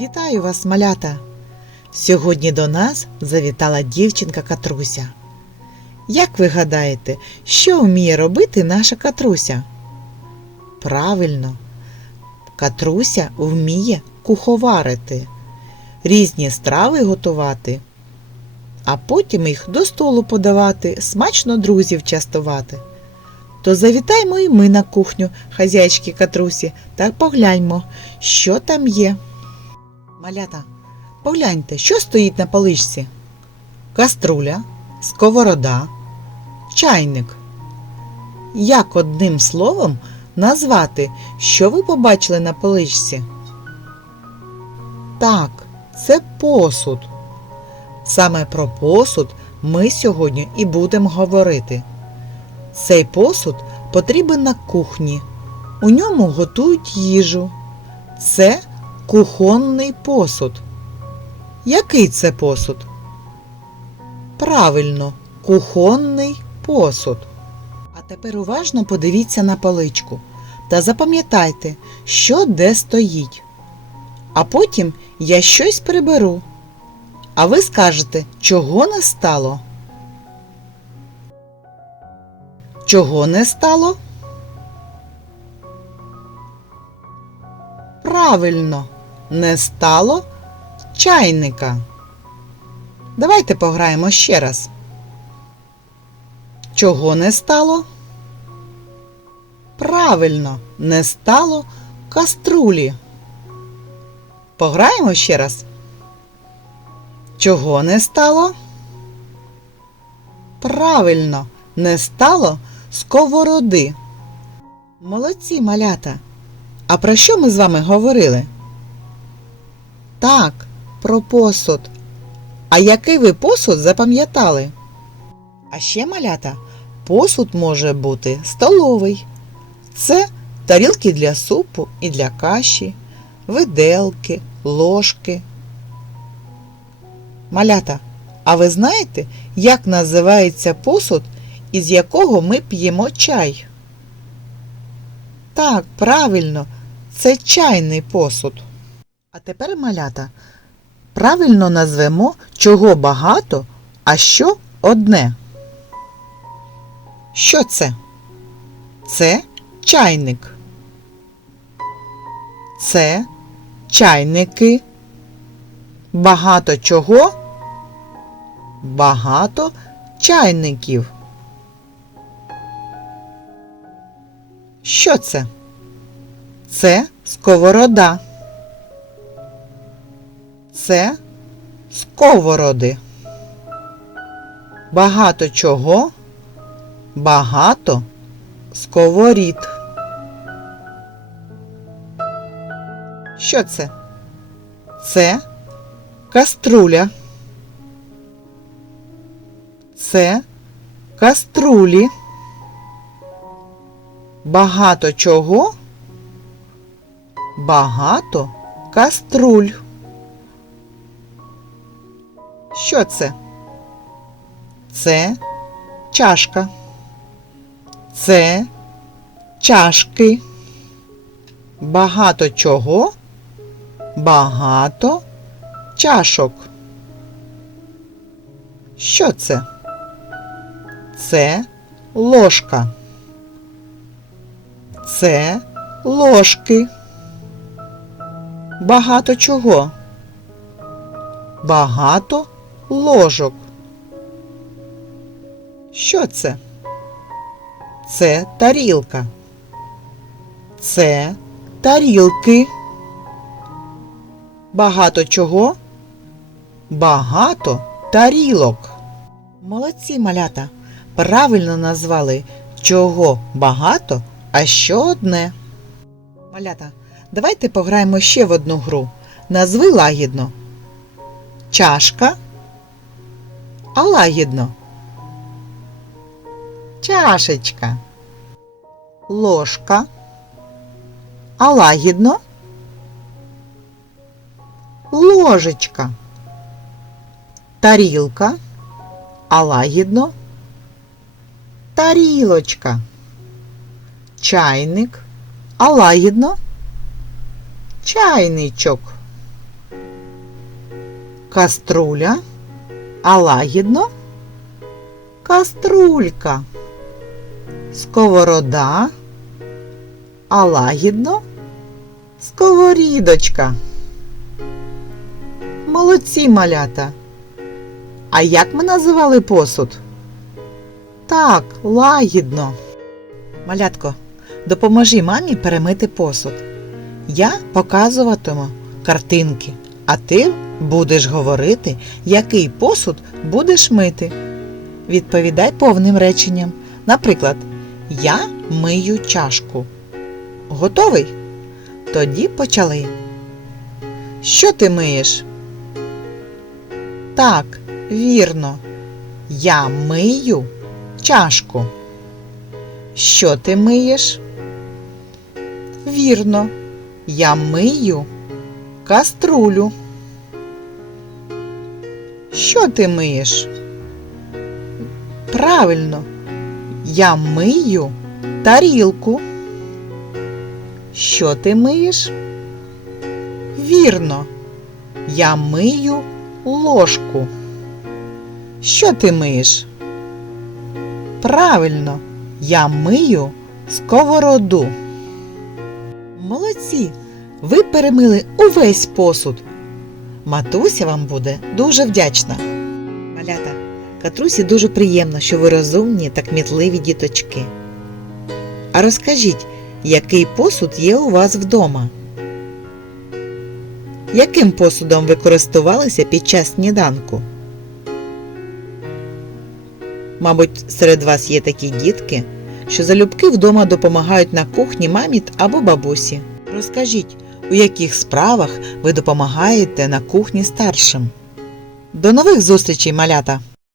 Вітаю вас, малята! Сьогодні до нас завітала дівчинка Катруся. Як ви гадаєте, що вміє робити наша Катруся? Правильно, Катруся вміє куховарити, різні страви готувати, а потім їх до столу подавати, смачно друзів частувати. То завітаймо і ми на кухню хазяйчки Катрусі та погляньмо, що там є. Малята, погляньте, що стоїть на поличці? Каструля, сковорода, чайник. Як одним словом назвати, що ви побачили на поличці? Так, це посуд. Саме про посуд ми сьогодні і будемо говорити. Цей посуд потрібен на кухні. У ньому готують їжу. Це кухонний посуд. Який це посуд? Правильно, кухонний посуд. А тепер уважно подивіться на поличку та запам'ятайте, що де стоїть. А потім я щось приберу. А ви скажете, чого не стало? Чого не стало? Правильно, не стало чайника. Давайте пограємо ще раз. Чого не стало? Правильно, не стало каструлі. Пограємо ще раз. Чого не стало? Правильно, не стало сковороди. Молодці малята. А про що ми з вами говорили? Так, про посуд. А який ви посуд запам'ятали? А ще малята, посуд може бути столовий. Це тарілки для супу і для каші, виделки, ложки. Малята, а ви знаєте, як називається посуд, із якого ми п'ємо чай? Так, правильно, це чайний посуд. А тепер, малята, правильно назвемо, чого багато, а що одне. Що це? Це чайник. Це чайники. Багато чого? Багато чайників. Що це? Це сковорода. Це сковороди. Багато чого? Багато сковорід. Що це? Це каструля. Це каструлі. Багато чого? Багато каструль. Що це? Це чашка. Це чашки. Багато чого? Багато чашок. Що це? Це ложка. Це ложки. Багато чого? Багато ложок. Що це? Це тарілка. Це тарілки. Багато чого? Багато тарілок. Молодці малята. Правильно назвали чого багато, а що одне. Малята, давайте пограємо ще в одну гру. Назви лагідно. Чашка. А лагідно. Чашечка. Ложка. А лагідно. Ложечка. Тарілка. А лагідно. Тарілочка. Чайник. А лагідно. Чайничок. Каструля. А лагідно? Каструлька. Сковорода. А лагідно? Сковорідочка. Молодці малята. А як ми називали посуд? Так, лагідно. Малятко, допоможи мамі перемити посуд. Я показуватиму картинки, а ти будеш говорити, який посуд будеш мити. Відповідай повним реченням. Наприклад, я мию чашку. Готовий? Тоді почали. Що ти миєш? Так, вірно. Я мию чашку. Що ти миєш? Вірно. Я мию каструлю. Що ти миєш? Правильно. Я мию тарілку. Що ти миєш? Вірно. Я мию ложку. Що ти миєш? Правильно. Я мию сковороду. Молодці! Ви перемили увесь посуд. Матуся вам буде дуже вдячна. Малята, Катрусі дуже приємно, що ви розумні та кмітливі діточки. А розкажіть, який посуд є у вас вдома? Яким посудом ви користувалися під час сніданку? Мабуть, серед вас є такі дітки, що залюбки вдома допомагають на кухні мамі або бабусі. Розкажіть, у яких справах ви допомагаєте на кухні старшим. До нових зустрічей, малята!